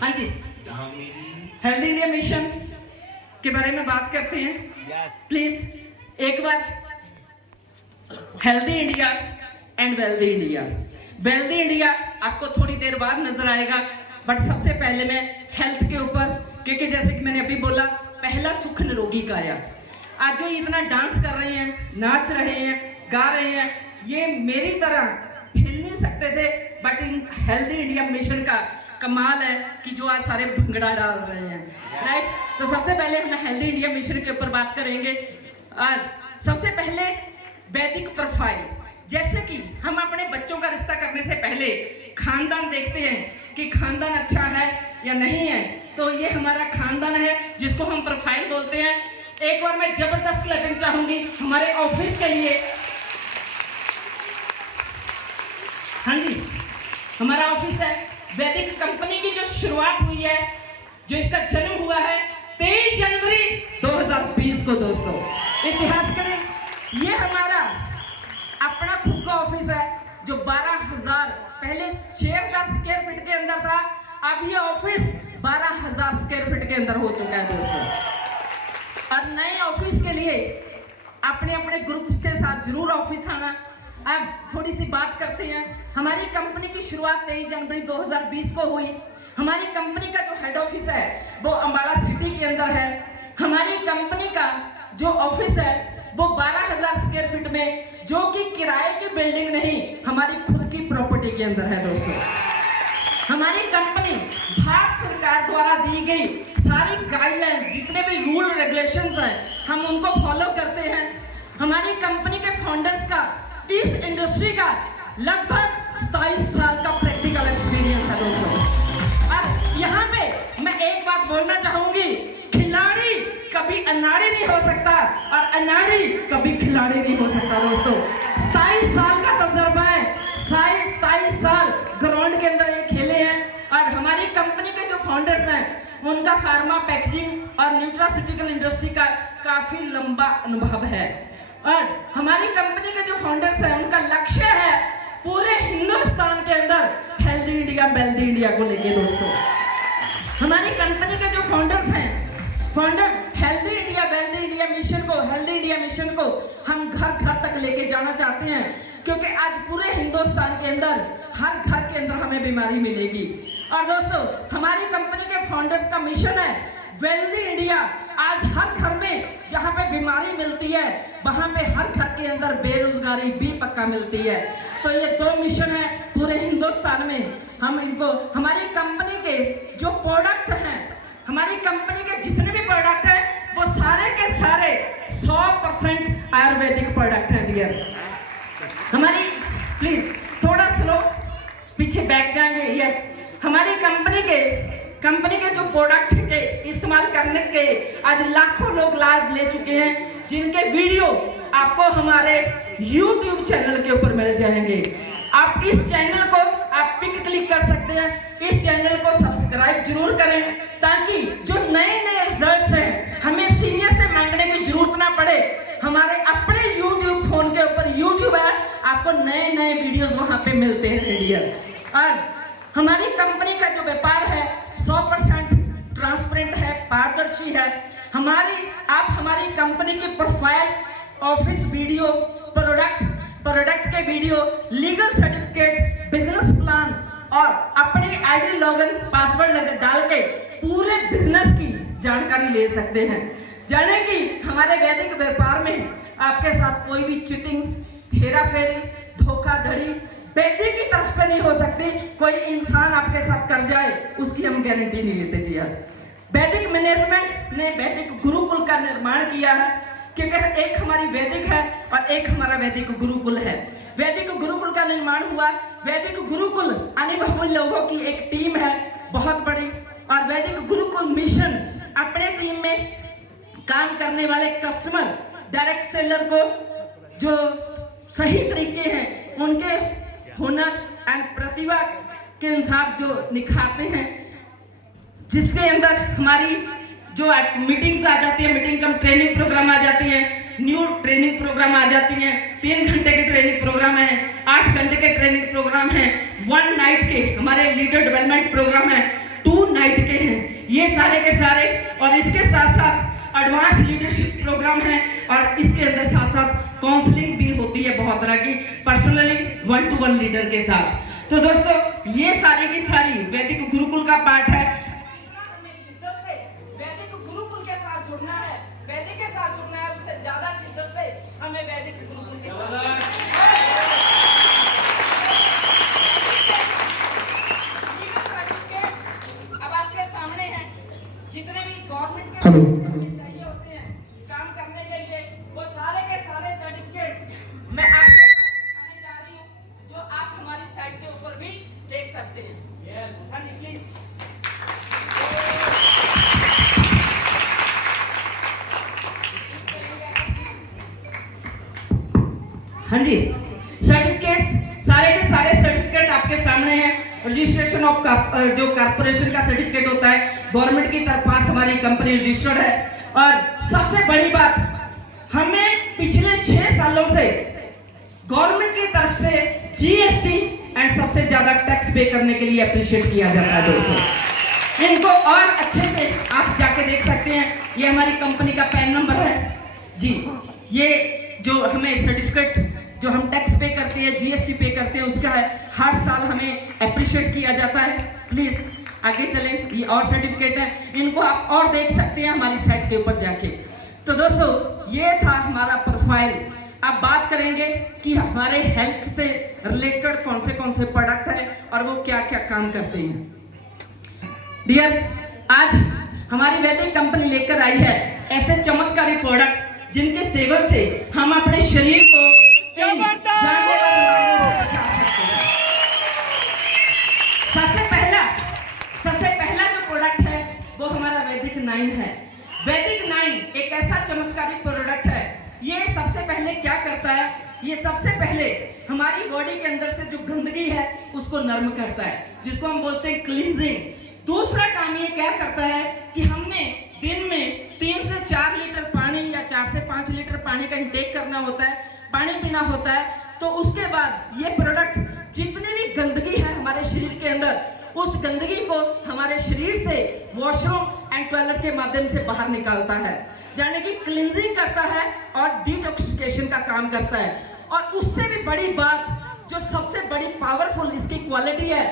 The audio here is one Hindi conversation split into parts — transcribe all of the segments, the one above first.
हाँ जी, हेल्दी इंडिया मिशन के बारे में बात करते हैं। प्लीज एक बार healthy India and wealthy India. Wealthy India आपको थोड़ी देर बाद नजर आएगा, बट सबसे पहले मैं हेल्थ के ऊपर, क्योंकि जैसे कि मैंने अभी बोला, पहला सुख निरोगी काया। आज जो इतना डांस कर रहे हैं, नाच रहे हैं, गा रहे हैं, ये मेरी तरह हिल नहीं सकते थे, but in healthy India mission का कमाल है कि जो आज सारे भंगड़ा डाल रहे हैं, राइट। तो सबसे पहले हम हेल्दी इंडिया मिशन के ऊपर बात करेंगे। और सबसे पहले वैदिक प्रोफाइल। जैसे कि हम अपने बच्चों का रिश्ता करने से पहले खानदान देखते हैं कि खानदान अच्छा है या नहीं है, तो ये हमारा खानदान है जिसको हम प्रोफाइल बोलते हैं। एक बार मैं जबरदस्त क्लैपिंग चाहूंगी हमारे ऑफिस के लिए। हाँ जी, हमारा ऑफिस है वैदिक कंपनी की जो शुरुआत हुई है, जो इसका जन्म हुआ है 23 जनवरी 2020 को। दोस्तों इतिहास करें, ये हमारा अपना खुद का ऑफिस है जो 12,000, पहले 6,000 स्क्वायर फीट के अंदर था, अब ये ऑफिस 12,000 स्क्वायर फीट के अंदर हो चुका है दोस्तों। और नए ऑफिस के लिए अपने अपने ग्रुप के साथ जरूर ऑफिस आना। अब थोड़ी सी बात करते हैं। हमारी कंपनी की शुरुआत 23 जनवरी 2020 को हुई। हमारी कंपनी का जो हेड ऑफिस है वो अम्बाला सिटी के अंदर है। हमारी कंपनी का जो ऑफिस है वो 12,000 स्क्वायर फीट में, जो कि किराए की बिल्डिंग नहीं, हमारी खुद की प्रॉपर्टी के अंदर है दोस्तों। हमारी कंपनी भारत सरकार द्वारा दी गई सारी गाइडलाइंस, जितने भी रूल रेगुलेशंस हैं, हम उनको फॉलो करते हैं। हमारी कंपनी के फाउंडर्स का इस इंडस्ट्री का लगभग 27 साल का प्रैक्टिकल एक्सपीरियंस है दोस्तों। और यहाँ पे मैं एक बात बोलना चाहूंगी, खिलाड़ी कभी अनाड़ी नहीं हो सकता और अनाड़ी कभी खिलाड़ी नहीं हो सकता दोस्तों। 27 साल का तजुर्बा है, 27 साल ग्राउंड के अंदर ये खेले हैं। और हमारी कंपनी के जो फाउंडर्स हैं उनका फार्मा, पैकेजिंग और न्यूट्रास्यूटिकल इंडस्ट्री का काफी लंबा अनुभव है। और हमारी कंपनी के जो फाउंडर्स हैं उनका लक्ष्य है पूरे हिंदुस्तान के अंदर हेल्दी इंडिया, वेल्दी इंडिया को लेके दोस्तों। हमारी कंपनी के जो फाउंडर्स हैं, founder healthy India, wealthy India mission को, हेल्दी इंडिया मिशन को हम घर घर तक लेके जाना चाहते हैं, क्योंकि आज पूरे हिंदुस्तान के अंदर हर घर के अंदर हमें बीमारी मिलेगी। और दोस्तों हमारी कंपनी के फाउंडर्स का मिशन है वेल्दी इंडिया। आज हर घर में जहाँ पे बीमारी मिलती है वहाँ पे हर घर के अंदर बेरोजगारी भी पक्का मिलती है। तो ये 2 मिशन है पूरे हिंदुस्तान में। हम इनको, हमारी कंपनी के जो प्रोडक्ट हैं, हमारी कंपनी के जितने भी प्रोडक्ट हैं वो सारे के सारे 100% आयुर्वेदिक प्रोडक्ट हैं डियर। हमारी, प्लीज थोड़ा स्लो पीछे बैठ जाएंगे। यस, हमारी कंपनी के जो प्रोडक्ट के इस्तेमाल करने के आज लाखों लोग लाभ ले चुके हैं, जिनके वीडियो आपको हमारे YouTube चैनल के ऊपर मिल जाएंगे। आप इस चैनल को आप पिक क्लिक कर सकते हैं, इस चैनल को सब्सक्राइब जरूर करें, ताकि जो नए नए रिजल्ट्स हैं हमें सीनियर से मांगने की जरूरत ना पड़े। हमारे अपने YouTube फोन के ऊपर YouTube है, आपको नए नए वीडियोस वहां पे मिलते हैं डियर। और हमारी कंपनी का जो व्यापार है 100% ट्रांसपेरेंट है, पारदर्शी है। आप हमारी कंपनी की प्रोफाइल, ऑफिस वीडियो, प्रोडक्ट के video, legal certificate, business plan और अपनी आईडी, लॉगिन, पासवर्ड डाल के पूरे बिजनेस की जानकारी ले सकते हैं। जाने कि हमारे वैदिक व्यापार में आपके साथ कोई भी चीटिंग, हेराफेरी, धोखाधड़ी वैदिक की तरफ से नहीं हो सकती। कोई इंसान आपके साथ कर जाए उसकी हम गारंटी नहीं लेते दिया। वैदिक मैनेजमेंट ने वैदिक गुरुकुल का निर्माण किया है, क्योंकि एक हमारी वैदिक है और एक हमारा वैदिक गुरुकुल है। वैदिक गुरुकुल का निर्माण हुआ, वैदिक गुरुकुल अनुभवी लोगों की एक टीम है बहुत बड़ी। और वैदिक गुरुकुल मिशन अपने टीम में काम करने वाले कस्टमर, डायरेक्ट सेलर को जो सही तरीके हैं उनके हुनर एंड प्रतिभा के अनुसार जो निखारते हैं, जिसके अंदर हमारी जो मीटिंग्स आ जाती है, मीटिंग कम ट्रेनिंग प्रोग्राम आ जाती है, न्यू ट्रेनिंग प्रोग्राम आ जाती हैं, 3 घंटे के ट्रेनिंग प्रोग्राम है, 8 घंटे के ट्रेनिंग प्रोग्राम है, 1 नाइट के हमारे लीडर डेवलपमेंट प्रोग्राम है, 2 नाइट के हैं, ये सारे के सारे। और इसके साथ साथ एडवांस लीडरशिप प्रोग्राम है और इसके अंदर साथ साथ काउंसलिंग भी होती है बहुत तरह की, पर्सनली 1 to 1 लीडर के साथ। तो दोस्तों ये सारी की सारी वैदिक गुरुकुल का पार्ट है। हमें शिद्दत से वैदिक गुरुकुल के साथ जुड़ना है, वैदिक के साथ जुड़ना है, उससे ज्यादा शिद्दत से हमें वैदिक गुरुकुल के साथ। अब आपके सामने है जितने भी गवर्नमेंट के चाहिए होते हैं काम करने के लिए, वो सारे के सारे सर्टिफिकेट मैं आपको दिखाने जा रही हूँ, जो आप हमारी साइट के ऊपर भी देख सकते हैं। हाँ जी प्लीज। हाँ जी, सर्टिफिकेट्स सारे के सारे सर्टिफिकेट आपके सामने हैं। रजिस्ट्रेशन ऑफ जो कारपोरेशन का सर्टिफिकेट होता है, गवर्नमेंट की तरफ पास हमारी कंपनी रजिस्टर्ड है। और सबसे बड़ी बात, हमें पिछले 6 सालों से गवर्नमेंट की तरफ से जीएसटी एंड सबसे ज्यादा टैक्स पे करने के लिए अप्रिशिएट किया जाता है दोस्तों। इनको और अच्छे से आप जाके देख सकते हैं, ये हमारी कंपनी का पैन नंबर है जी। ये जो हमें सर्टिफिकेट जो हम टैक्स पे करते हैं, जीएसटी पे करते हैं, उसका है, हर साल हमें अप्रिशिएट किया जाता है। प्लीज आगे चलें, ये और सर्टिफिकेट है, इनको आप और देख सकते हैं हमारी साइट के ऊपर जाके। तो दोस्तों ये था हमारा प्रोफाइल। अब बात करेंगे कि हमारे हेल्थ से रिलेटेड कौन से प्रोडक्ट हैं और वो क्या क्या काम करते हैं। डियर, आज हमारी वैदिक कंपनी लेकर आई है ऐसे चमत्कारी प्रोडक्ट्स जिनके सेवन से हम अपने शरीर को जानलेवा बीमारियों से बचा सकते हैं। सबसे पहला जो प्रोडक्ट है वो हमारा वैदिक 9 है। वैदिक 9 एक ऐसा चमत्कारी प्रोडक्ट है। ये सबसे पहले क्या करता है, ये सबसे पहले हमारी बॉडी के अंदर से जो गंदगी है उसको नर्म करता है, जिसको हम बोलते हैं क्लींजिंग। दूसरा काम ये क्या करता है कि हमने दिन में 3 से 4 लीटर पानी या 4 से 5 लीटर पानी का इंटेक करना होता है, पानी पीना होता है। तो उसके बाद ये प्रोडक्ट जितनी भी गंदगी है हमारे शरीर के अंदर, उस गंदगी को हमारे शरीर से वॉशरूम एंड टॉयलेट के माध्यम से बाहर निकालता है, यानी कि क्लींजिंग करता है और डिटॉक्सिफिकेशन का काम करता है। और उससे भी बड़ी बात, जो सबसे बड़ी पावरफुल इसकी क्वालिटी है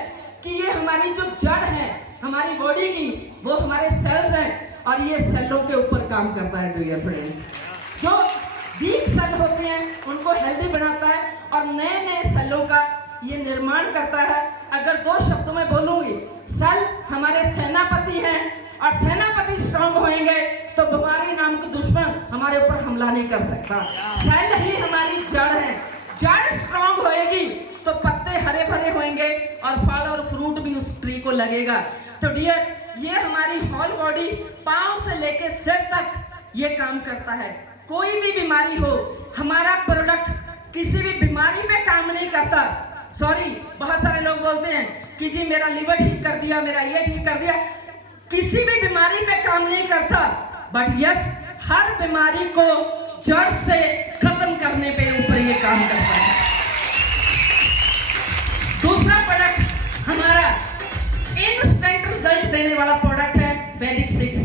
कि ये हमारी जो जड़ है हमारी बॉडी की, वो हमारे सेल्स हैं और ये सेलों के ऊपर काम करता है। डियर फ्रेंड्स, जो वीक सेल होते हैं उनको हेल्दी बनाता है और नए नए सेलों का ये निर्माण करता है। अगर 2 शब्दों में बोलूंगी, सेल हमारे सेनापति हैं और सेनापति स्ट्रांग होंगे तो बीमारी नाम का दुश्मन हमारे ऊपर हमला नहीं कर सकता। सेल ही हमारी जड़ है, जड़ स्ट्रांग होएगी तो पत्ते हरे भरे होंगे और फल और फ्रूट भी उस ट्री को लगेगा। तो डियर, ये हमारी होल बॉडी पांव से लेके सिर तक ये काम करता है। कोई भी बीमारी हो, हमारा प्रोडक्ट किसी भी बीमारी में काम नहीं करता। सॉरी, बहुत सारे लोग बोलते हैं कि जी मेरा लीवर ठीक कर दिया, मेरा ये ठीक कर दिया, किसी भी बीमारी पे काम नहीं करता। बट यस, हर बीमारी को जड़ से खत्म करने पे ऊपर ये काम करता है। दूसरा प्रोडक्ट हमारा इंस्टेंट रिजल्ट देने वाला प्रोडक्ट है वैदिक 6।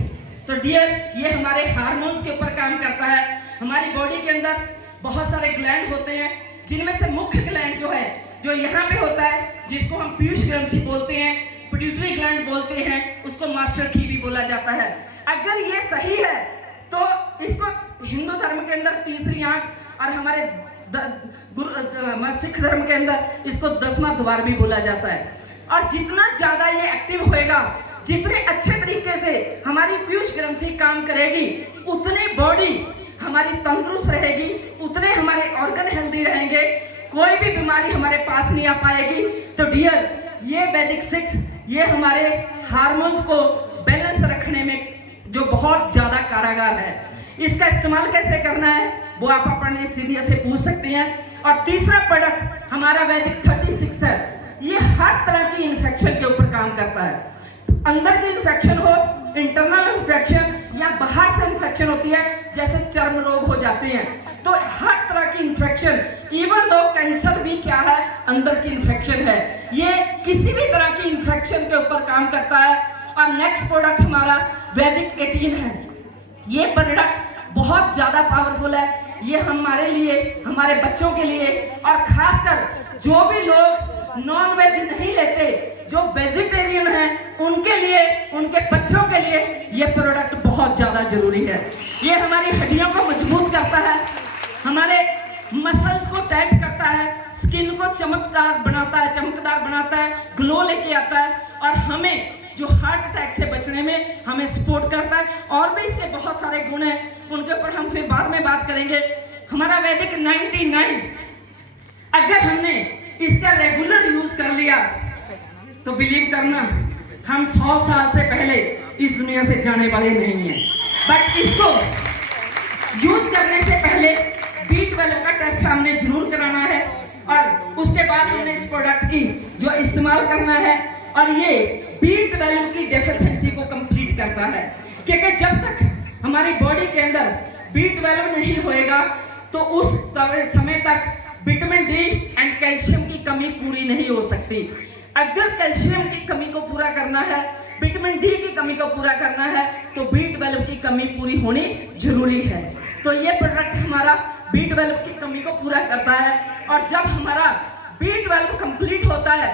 तो डियर, ये हमारे हार्मोन्स के ऊपर काम करता है। हमारी बॉडी के अंदर बहुत सारे ग्लैंड होते हैं, जिनमें से मुख्य ग्लैंड जो है, जो यहाँ पे होता है, जिसको हम पीयूष ग्रंथि बोलते हैं, पिट्यूटरी ग्लैंड बोलते हैं, उसको मास्टर की भी बोला जाता है। अगर ये सही है तो इसको हिंदू धर्म के अंदर तीसरी आंख और हमारे सिख धर्म के अंदर इसको 10वां द्वार भी बोला जाता है। और जितना ज्यादा ये एक्टिव होएगा, जितने अच्छे तरीके से हमारी पीयूष ग्रंथि काम करेगी, उतनी बॉडी हमारी तंदुरुस्त रहेगी, उतने हमारे ऑर्गन हेल्दी रहेंगे, कोई भी बीमारी हमारे पास नहीं आ पाएगी। तो डियर, ये वैदिक 6 ये हमारे हार्मोन्स को बैलेंस रखने में जो बहुत ज्यादा कारागार है। इसका इस्तेमाल कैसे करना है वो आप अपने सीनियर से पूछ सकते हैं। और तीसरा प्रोडक्ट हमारा वैदिक 36 है। ये हर तरह की इन्फेक्शन के ऊपर काम करता है। अंदर की इन्फेक्शन हो, इंटरनल इन्फेक्शन या बाहर से इन्फेक्शन होती है, जैसे चर्म रोग हो जाते हैं, तो हर तरह की इन्फेक्शन, इवन दो कैंसर भी क्या है, अंदर की इन्फेक्शन है, ये किसी भी तरह की इन्फेक्शन के ऊपर काम करता है। और नेक्स्ट प्रोडक्ट हमारा वैदिक 18 है। ये प्रोडक्ट बहुत ज़्यादा पावरफुल है। ये हमारे लिए, हमारे बच्चों के लिए, और खासकर जो भी लोग नॉन वेज नहीं लेते, जो वेजिटेरियन हैं, उनके लिए, उनके बच्चों के लिए ये प्रोडक्ट बहुत ज़्यादा जरूरी है। ये हमारी हड्डियों को मजबूत करता है, हमारे मसल्स को टाइट करता है, स्किन को चमकदार बनाता है, चमकदार बनाता है, ग्लो लेके आता है, और हमें जो हार्ट अटैक से बचने में हमें सपोर्ट करता है। और भी इसके बहुत सारे गुण हैं, उनके ऊपर हम फिर बाद में बात करेंगे। हमारा वैदिक 99, अगर हमने इसका रेगुलर यूज कर लिया तो बिलीव करना, हम 100 साल से पहले इस दुनिया से जाने वाले नहीं हैं। बट इसको यूज करने से पहले B12 का टेस्ट हमने जरूर कराना है, और उसके बाद हमने इस प्रोडक्ट की जो इस्तेमाल करना है, और ये B12 की डेफिशिएंसी को कंप्लीट करता है। क्योंकि जब तक हमारी बॉडी के अंदर B12 नहीं होएगा तो उस समय तक विटामिन डी एंड कैल्शियम की कमी पूरी नहीं हो सकती। अगर कैल्शियम की कमी को पूरा करना है, विटामिन डी की कमी को पूरा करना है, तो B12 की कमी पूरी होनी जरूरी है। तो ये प्रोडक्ट हमारा B12 की कमी को पूरा करता है, और जब हमारा B12 कंप्लीट होता है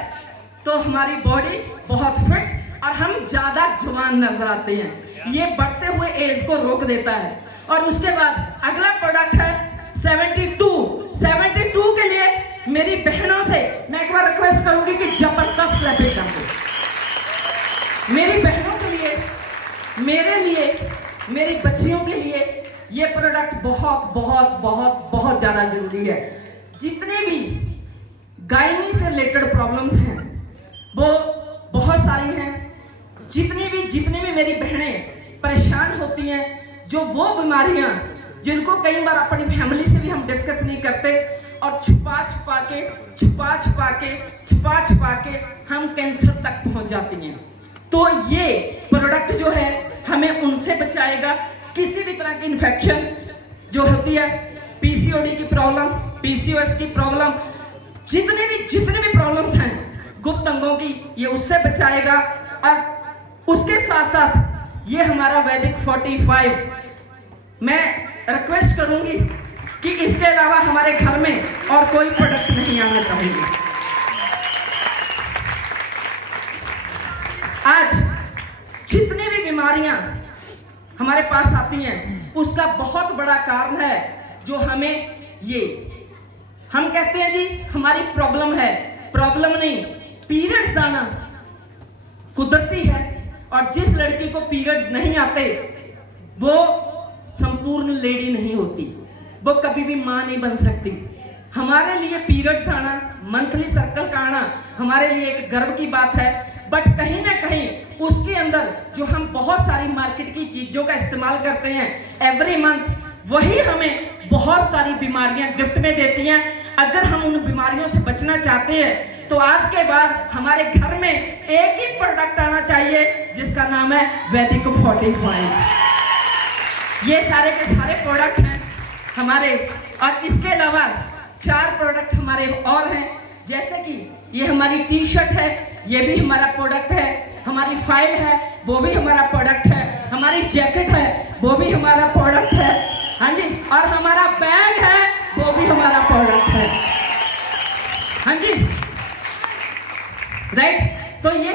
तो हमारी बॉडी बहुत फिट और हम ज्यादा जवान नजर आते हैं। ये बढ़ते हुए एज को रोक देता है। और उसके बाद अगला प्रोडक्ट है 72 के लिए मेरी बहनों से मैं एक बार रिक्वेस्ट करूंगी कि जबरदस्त क्लैपिंग करें। मेरी बहनों के लिए, मेरे लिए, मेरी बच्चियों के लिए ये प्रोडक्ट बहुत बहुत बहुत बहुत ज्यादा जरूरी है। जितने भी गायनी से रिलेटेड प्रॉब्लम्स हैं वो बहुत सारी हैं। जितनी भी मेरी बहनें परेशान होती हैं, जो वो बीमारियां जिनको कई बार अपनी फैमिली से भी हम डिस्कस नहीं करते, और छुपा छुपा के हम कैंसर तक पहुंच जाती हैं, तो ये प्रोडक्ट जो है हमें उनसे बचाएगा। किसी भी तरह की इन्फेक्शन जो होती है, पीसीओडी की प्रॉब्लम, पीसीओएस की प्रॉब्लम, जितनी भी प्रॉब्लम्स हैं गुप्त अंगों की, ये उससे बचाएगा। और उसके साथ साथ ये हमारा वैदिक 45, मैं रिक्वेस्ट करूंगी कि इसके अलावा हमारे घर में और कोई प्रोडक्ट नहीं आना चाहिए। आज जितनी भी बीमारियां हमारे पास आती हैं, उसका बहुत बड़ा कारण है जो हमें हम कहते हैं जी हमारी प्रॉब्लम है, प्रॉब्लम नहीं, पीरियड्स आना कुदरती है, और जिस लड़की को पीरियड्स नहीं आते वो संपूर्ण लेडी नहीं होती, वो कभी भी मां नहीं बन सकती। हमारे लिए पीरियड्स आना, मंथली सर्कल का आना हमारे लिए एक गर्व की बात है। बट कहीं ना कहीं उसके अंदर जो हम बहुत सारी मार्केट की चीजों का इस्तेमाल करते हैं एवरी मंथ, वही हमें बहुत सारी बीमारियां गिफ्ट में देती हैं। अगर हम उन बीमारियों से बचना चाहते हैं तो आज के बाद हमारे घर में एक ही प्रोडक्ट आना चाहिए जिसका नाम है वैदिक 45। ये सारे के सारे प्रोडक्ट हैं हमारे, और इसके अलावा 4 प्रोडक्ट हमारे और हैं, जैसे कि ये हमारी टी शर्ट है, ये भी हमारा प्रोडक्ट है, हमारी फाइल है वो भी हमारा प्रोडक्ट है, हमारी जैकेट है वो भी हमारा प्रोडक्ट है, हाँ जी, और हमारा बैग है वो भी हमारा प्रोडक्ट है, हाँ जी, राइट। तो ये